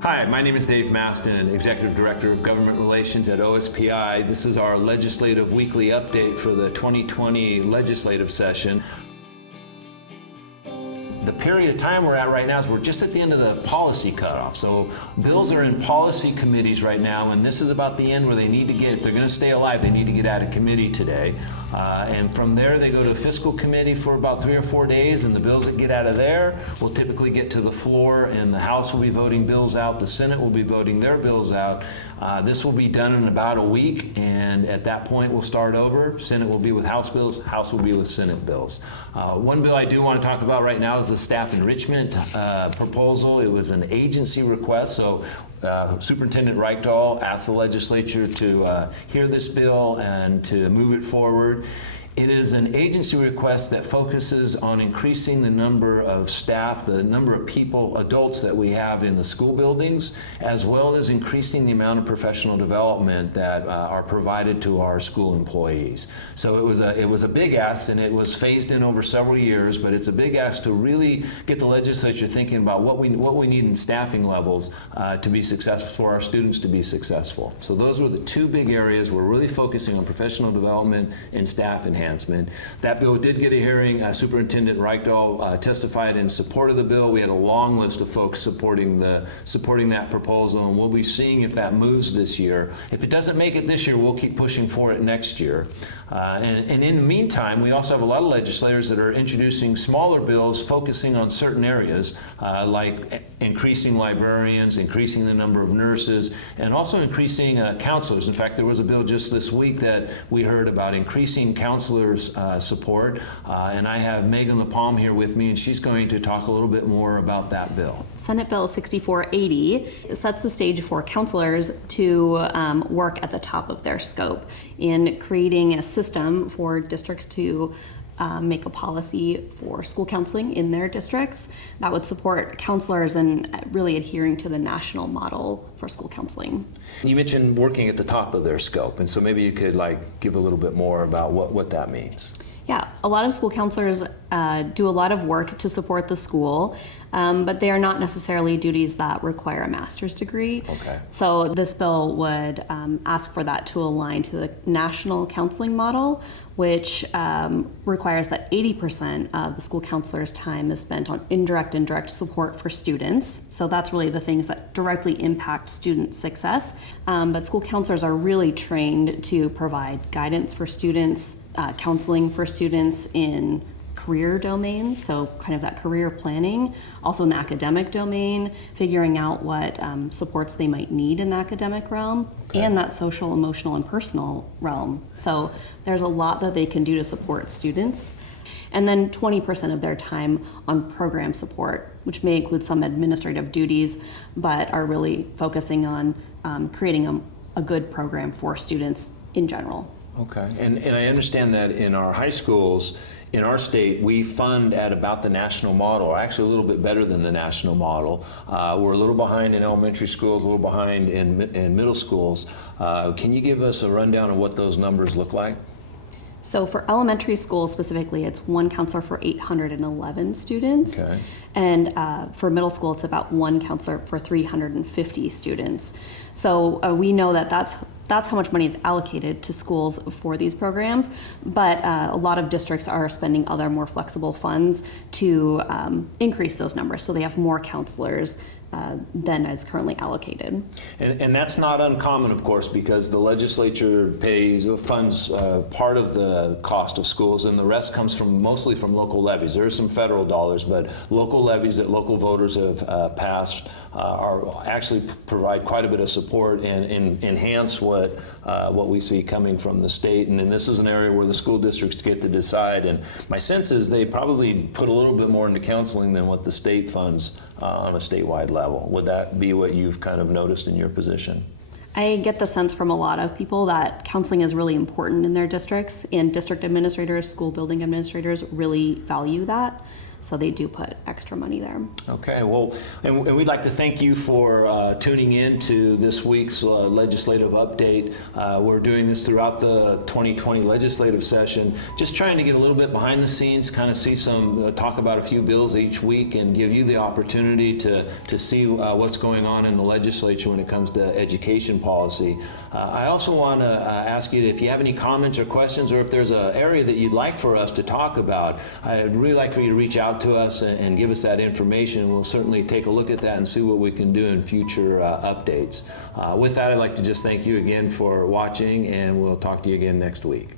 Hi, my name is Dave Mastin, Executive Director of Government Relations at OSPI. This is our legislative weekly update for the 2020 legislative session. The period of time we're at right now is we're just at the end of the policy cutoff. So bills are in policy committees right now, and this is about the end where they need to get, they're going to stay alive, they need to get out of committee today. And from there they go to fiscal committee for about 3 or 4 days, and the bills that get out of there will typically get to the floor, and the House will be voting bills out, the Senate will be voting their bills out. This will be done in about a week, and at that point we'll start over. Senate will be with House bills, House will be with Senate bills. One bill I do want to talk about right now is the staff enrichment proposal. It was an agency request, so Superintendent Reykdal asked the legislature to hear this bill and to move it forward. It is an agency request that focuses on increasing the number of staff, the number of people, adults that we have in the school buildings, as well as increasing the amount of professional development that are provided to our school employees. So it was a big ask, and it was phased in over several years, but it's a big ask to really get the legislature thinking about what we need in staffing levels to be successful, for our students to be successful. So those were the two big areas. We're really focusing on professional development and staff enhancement. That bill did get a hearing. Superintendent Reykdal testified in support of the bill. We had a long list of folks supporting that proposal, and we'll be seeing if that moves this year. If it doesn't make it this year, we'll keep pushing for it next year. And in the meantime, we also have a lot of legislators that are introducing smaller bills focusing on certain areas, like increasing librarians, increasing the number of nurses, and also increasing counselors. In fact, there was a bill just this week that we heard about increasing counselors' support, and I have Megan LaPalme here with me, and she's going to talk a little bit more about that bill. Senate Bill 6480 sets the stage for counselors to work at the top of their scope in creating a system for districts to make a policy for school counseling in their districts that would support counselors and really adhering to the national model for school counseling. You mentioned working at the top of their scope, and so maybe you could give a little bit more about what that means. Yeah, a lot of school counselors do a lot of work to support the school, but they are not necessarily duties that require a master's degree. Okay. So this bill would ask for that to align to the national counseling model, which requires that 80% of the school counselor's time is spent on indirect and direct support for students. So that's really the things that directly impact student success. But school counselors are really trained to provide guidance for students, counseling for students in career domains, so kind of that career planning, also in the academic domain, figuring out what supports they might need in the academic realm, okay, and that social, emotional, and personal realm. So there's a lot that they can do to support students. And then 20% of their time on program support, which may include some administrative duties, but are really focusing on creating a good program for students in general. Okay, and I understand that in our high schools, in our state, we fund at about the national model, or actually a little bit better than the national model. We're a little behind in elementary schools, a little behind in middle schools. Can you give us a rundown of what those numbers look like? So for elementary schools specifically, it's one counselor for 811 students. Okay. And for middle school, it's about one counselor for 350 students. So we know that that's how much money is allocated to schools for these programs, but a lot of districts are spending other more flexible funds to increase those numbers, so they have more counselors than is currently allocated. And that's not uncommon, of course, because the legislature funds part of the cost of schools, and the rest comes mostly from local levies. There are some federal dollars, but local levies that local voters have passed actually provide quite a bit of support and enhance what we see coming from the state. And then this is an area where the school districts get to decide. And my sense is they probably put a little bit more into counseling than what the state funds on a statewide level. Would that be what you've kind of noticed in your position? I get the sense from a lot of people that counseling is really important in their districts, and district administrators, school building administrators really value that. So they do put extra money there. Okay, well, and we'd like to thank you for tuning in to this week's legislative update. We're doing this throughout the 2020 legislative session, just trying to get a little bit behind the scenes, kind of see some, talk about a few bills each week and give you the opportunity to see what's going on in the legislature when it comes to education policy. I also want to ask you if you have any comments or questions, or if there's an area that you'd like for us to talk about. I'd really like for you to reach out to us and give us that information. We'll certainly take a look at that and see what we can do in future updates. With that, I'd like to just thank you again for watching, and we'll talk to you again next week.